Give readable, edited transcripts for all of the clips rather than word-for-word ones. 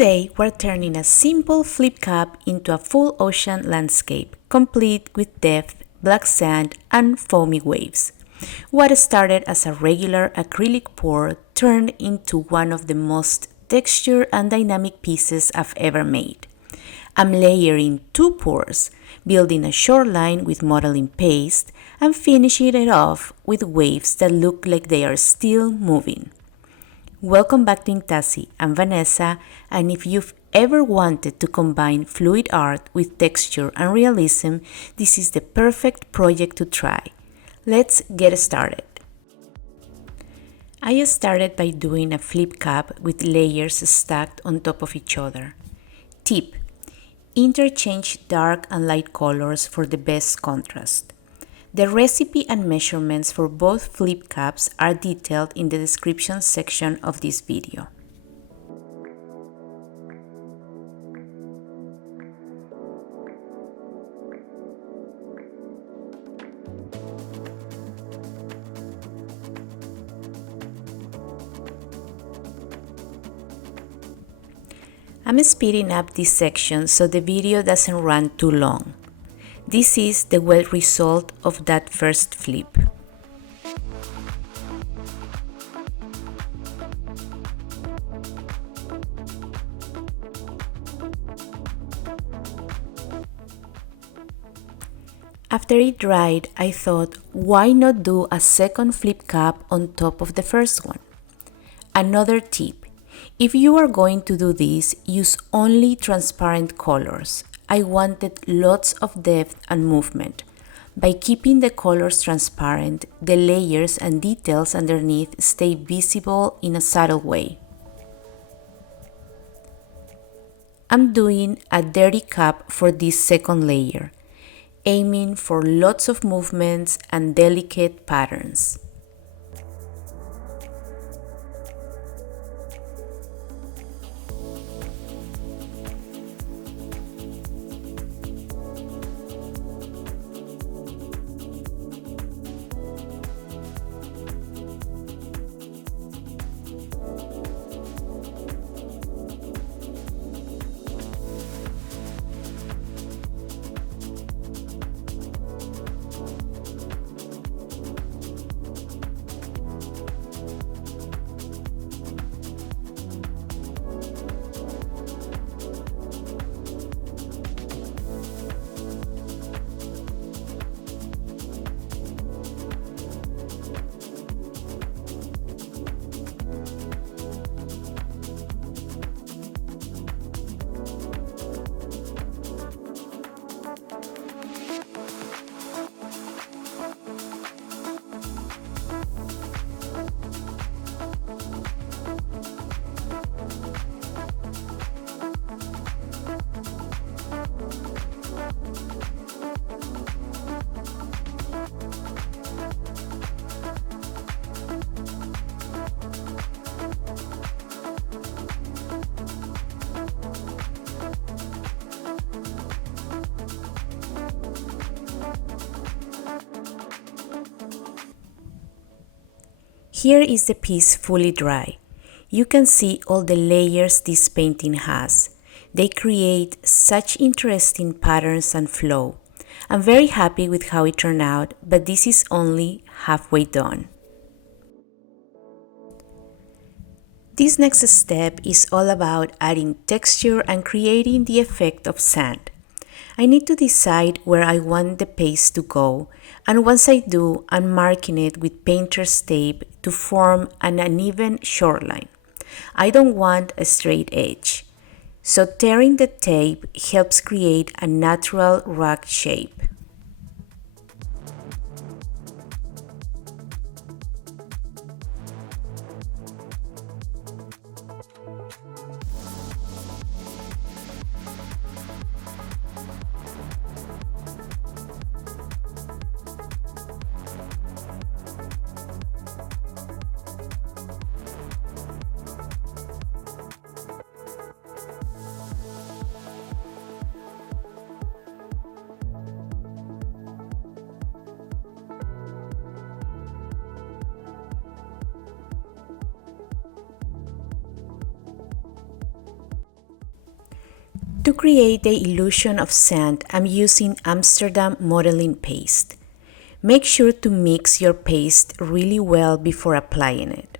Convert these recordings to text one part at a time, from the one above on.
Today, we're turning a simple flip cup into a full ocean landscape, complete with depth, black sand, and foamy waves. What started as a regular acrylic pour turned into one of the most textured and dynamic pieces I've ever made. I'm layering 2 pours, building a shoreline with modeling paste, and finishing it off with waves that look like they are still moving. Welcome back to Inktassi. I'm Vanessa, and if you've ever wanted to combine fluid art with texture and realism, this is the perfect project to try. Let's get started. I started by doing a flip cup with layers stacked on top of each other. Tip: interchange dark and light colors for the best contrast. The recipe and measurements for both flip cups are detailed in the description section of this video. I'm speeding up this section so the video doesn't run too long. This is the wet result of that first flip. After it dried, I thought, why not do a second flip cup on top of the first one? Another tip: if you are going to do this, use only transparent colors. I wanted lots of depth and movement. By keeping the colors transparent, the layers and details underneath stay visible in a subtle way. I'm doing a dirty cup for this second layer, aiming for lots of movements and delicate patterns. Here is the piece fully dry. You can see all the layers this painting has. They create such interesting patterns and flow. I'm very happy with how it turned out, but this is only halfway done. This next step is all about adding texture and creating the effect of sand. I need to decide where I want the paste to go, and once I do, I'm marking it with painter's tape to form an uneven shoreline. I don't want a straight edge, so tearing the tape helps create a natural rock shape. To create the illusion of sand, I'm using Amsterdam modeling paste. Make sure to mix your paste really well before applying it.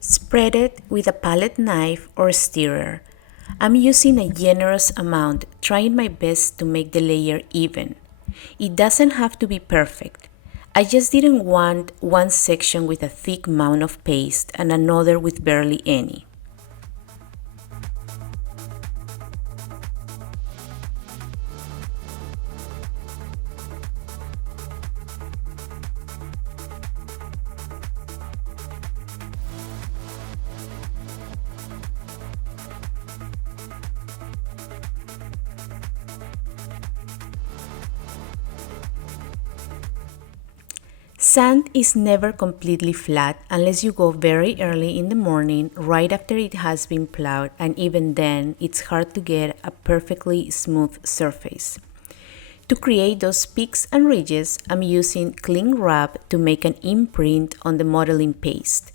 Spread it with a palette knife or stirrer. I'm using a generous amount, trying my best to make the layer even. It doesn't have to be perfect. I just didn't want one section with a thick mound of paste and another with barely any. Sand is never completely flat unless you go very early in the morning, right after it has been plowed, and even then it's hard to get a perfectly smooth surface. To create those peaks and ridges, I'm using cling wrap to make an imprint on the modeling paste.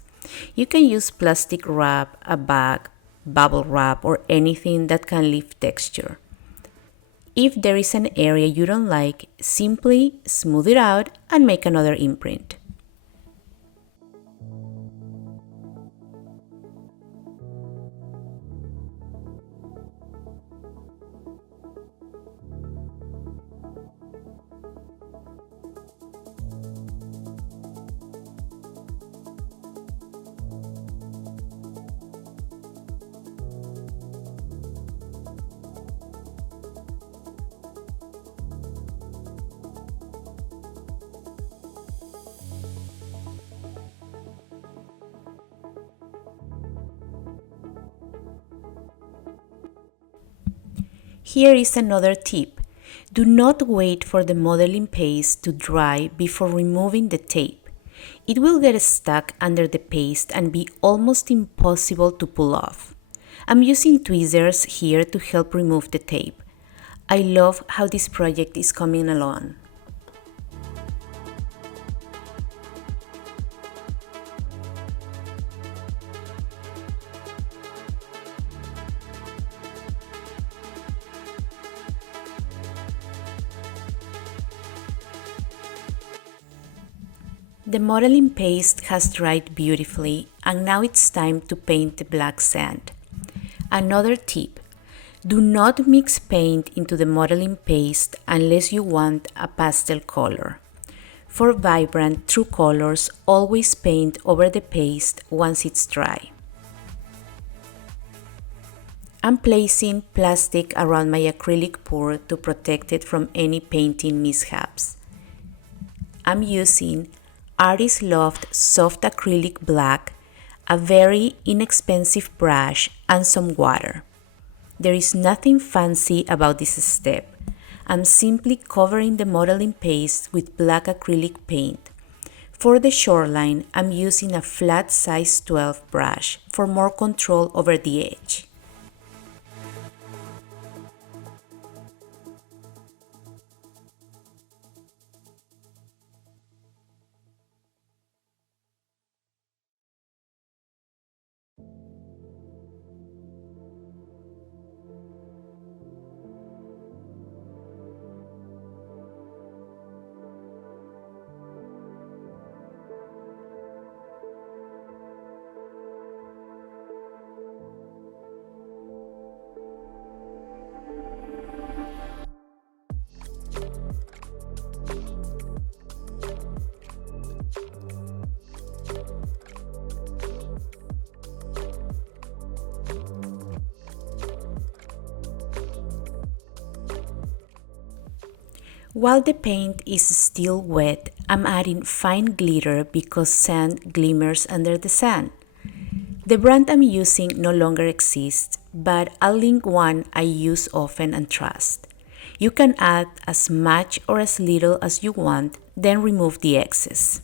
You can use plastic wrap, a bag, bubble wrap, or anything that can leave texture. If there is an area you don't like, simply smooth it out and make another imprint. Here is another tip. Do not wait for the modeling paste to dry before removing the tape. It will get stuck under the paste and be almost impossible to pull off. I'm using tweezers here to help remove the tape. I love how this project is coming along. The modeling paste has dried beautifully, and now it's time to paint the black sand. Another tip: do not mix paint into the modeling paste unless you want a pastel color. For vibrant, true colors, always paint over the paste once it's dry. I'm placing plastic around my acrylic pour to protect it from any painting mishaps. I'm using Artist Loft Soft Acrylic Black, a very inexpensive brush, and some water. There is nothing fancy about this step. I'm simply covering the modeling paste with black acrylic paint. For the shoreline, I'm using a flat size 12 brush for more control over the edge. While the paint is still wet, I'm adding fine glitter because sand glimmers under the sand. The brand I'm using no longer exists, but I'll link one I use often and trust. You can add as much or as little as you want, then remove the excess.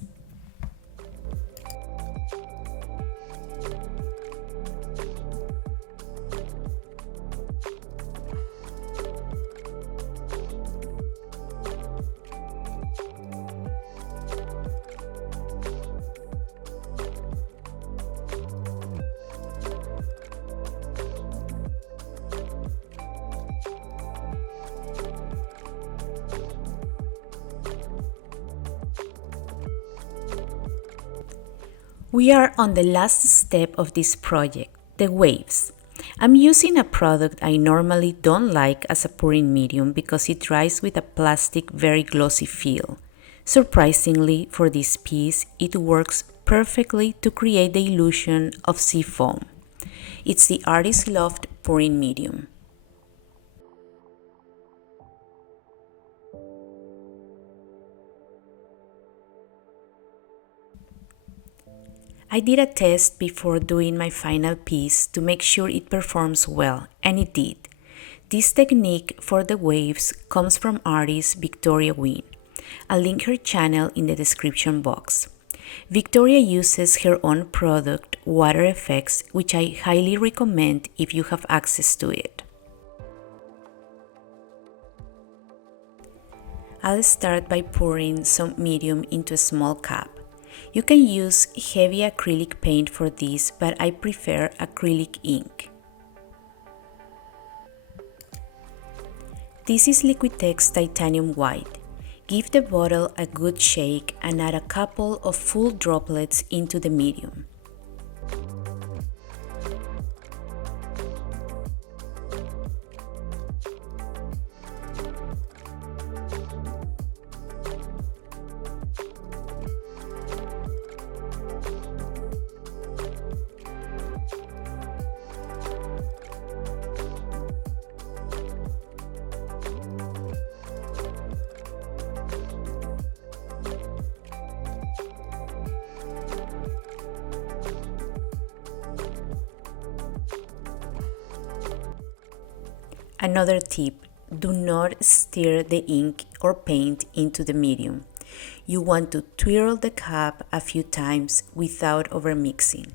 We are on the last step of this project, the waves. I'm using a product I normally don't like as a pouring medium because it dries with a plastic, very glossy feel. Surprisingly, for this piece, it works perfectly to create the illusion of sea foam. It's the Artist Loft pouring medium. I did a test before doing my final piece to make sure it performs well, and it did. This technique for the waves comes from artist Victoria Wynn. I'll link her channel in the description box. Victoria uses her own product, Water Effects, which I highly recommend if you have access to it. I'll start by pouring some medium into a small cup. You can use heavy acrylic paint for this, but I prefer acrylic ink. This is Liquitex Titanium White. Give the bottle a good shake and add a couple of full droplets into the medium. Another tip, do not stir the ink or paint into the medium. You want to twirl the cup a few times without overmixing.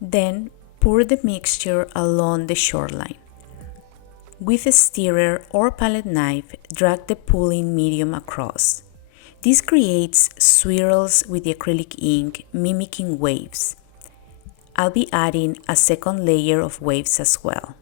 Then pour the mixture along the shoreline. With a stirrer or palette knife, drag the pooling medium across. This creates swirls with the acrylic ink, mimicking waves. I'll be adding a second layer of waves as well.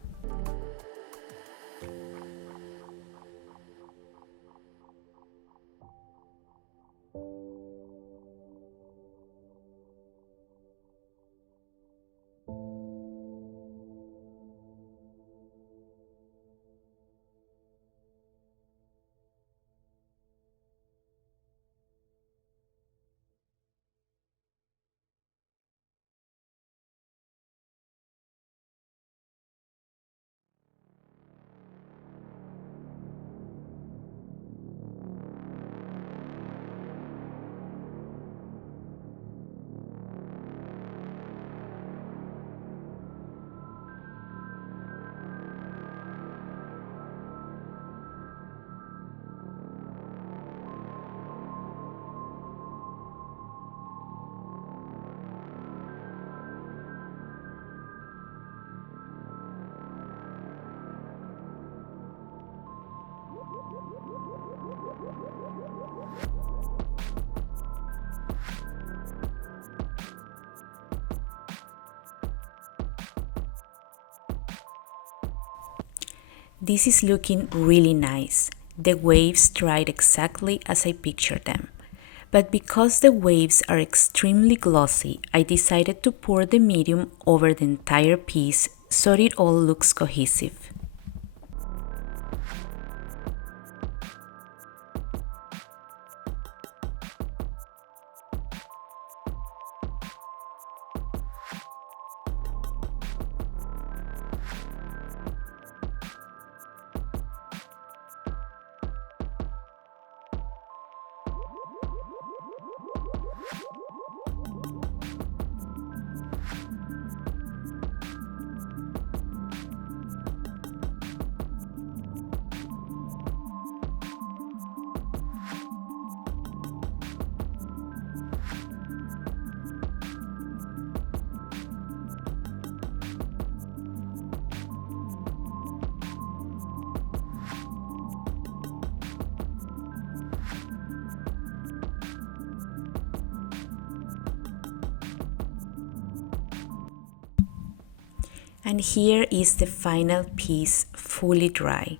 This is looking really nice. The waves dried exactly as I pictured them. But because the waves are extremely glossy, I decided to pour the medium over the entire piece so it all looks cohesive. And here is the final piece, fully dry.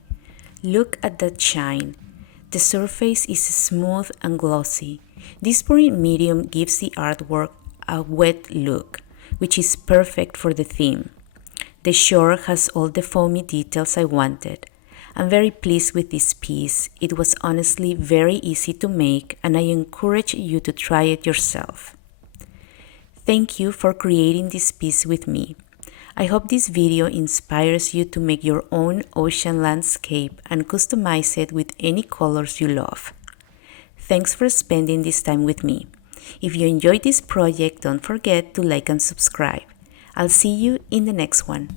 Look at that shine. The surface is smooth and glossy. This pouring medium gives the artwork a wet look, which is perfect for the theme. The shore has all the foamy details I wanted. I'm very pleased with this piece. It was honestly very easy to make, and I encourage you to try it yourself. Thank you for creating this piece with me. I hope this video inspires you to make your own ocean landscape and customize it with any colors you love. Thanks for spending this time with me. If you enjoyed this project, don't forget to like and subscribe. I'll see you in the next one.